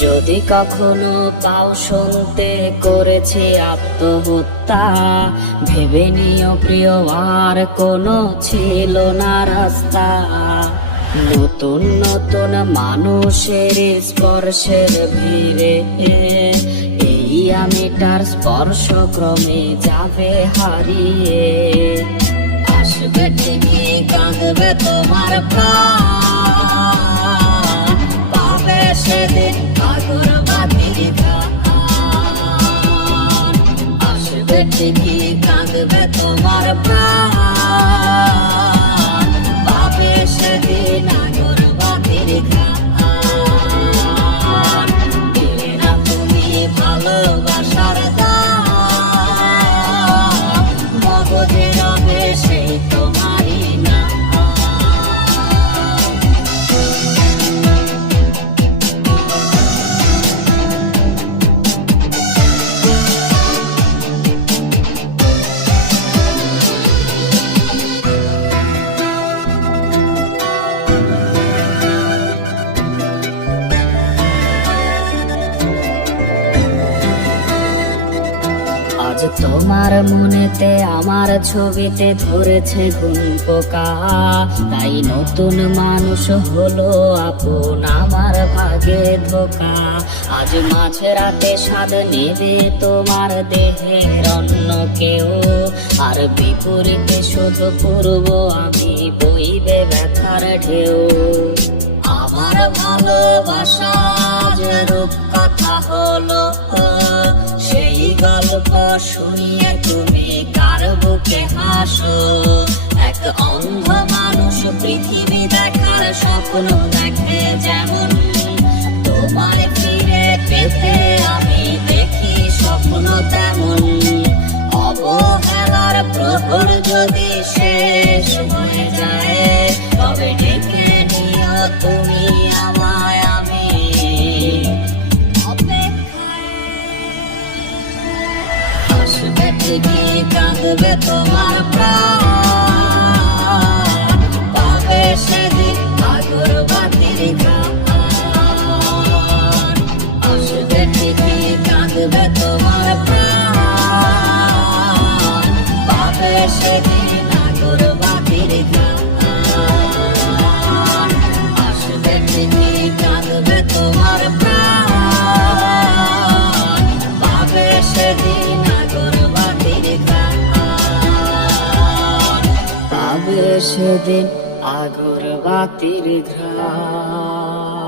যদি কখনো পাও শুনতে করেছি আত্মহত্যা, ভেবে নিও প্রিয় আর কোনো ছিল না রাস্তা। নতুন নতুন মানুষের স্পর্শের ভিড়ে এই আমিটার স্পর্শ ক্রমে যাবে হারিয়ে। আসবে ঠিকই কাঁদবে তোমার প্রাণ, পাবে সেদিন আগরবাতির ঘ্রাণ। আসবে ঠিকই কাঁদবে তোমার প্রাণ, পাবে সেদিন আগরবাতির ঘ্রাণ। দিলে না তুমি ভালোবাসার দাম, মগজে রবে সেই তোমারই নাম। আজ তোমার মনেতে আমার ছবিতে ধরেছে ঘুম পোকা, তাই নতুন মানুষ হলো আপন আমার ভাগে ধোকা। আজ মাঝরাতে স্বাদ নেবে তোমার দেহের অন্য কেউ, আর বিপরীতে শুধু পূর্ব আমি বইবে ব্যথার ঢেউ। আমার ভালোবাসা যে রূপকথা হলো, সেই গল্প শুনিয়ে তুমি কার বুকে হাসো। এক অন্ধ মানুষ পৃথিবী দেখার স্বপ্ন দেখে যেমন, তোমায় ফিরে পেতে আমি দেখি স্বপ্ন তেমন। অবহেলার প্রহর যদি শেষ হয়ে যায়, তবে ডেকে নিও তুমি আমায়, আমি আসবে ঠিকই কাঁদবে তোমার প্রাণ, পাবে সেদিন আগরবাতির ঘ্রাণ। আসবে ঠিকই কাঁদবে তোমার প্রাণ, পাবে সেদিন আগরবাতির ঘ্রাণ। আসবে ঠিকই কাঁদবে তোমার প্রাণ, পাবে সেদিন আগরবাতির ঘ্রাণ। পাবে সেদিন আগরবাতির ঘ্রাণ।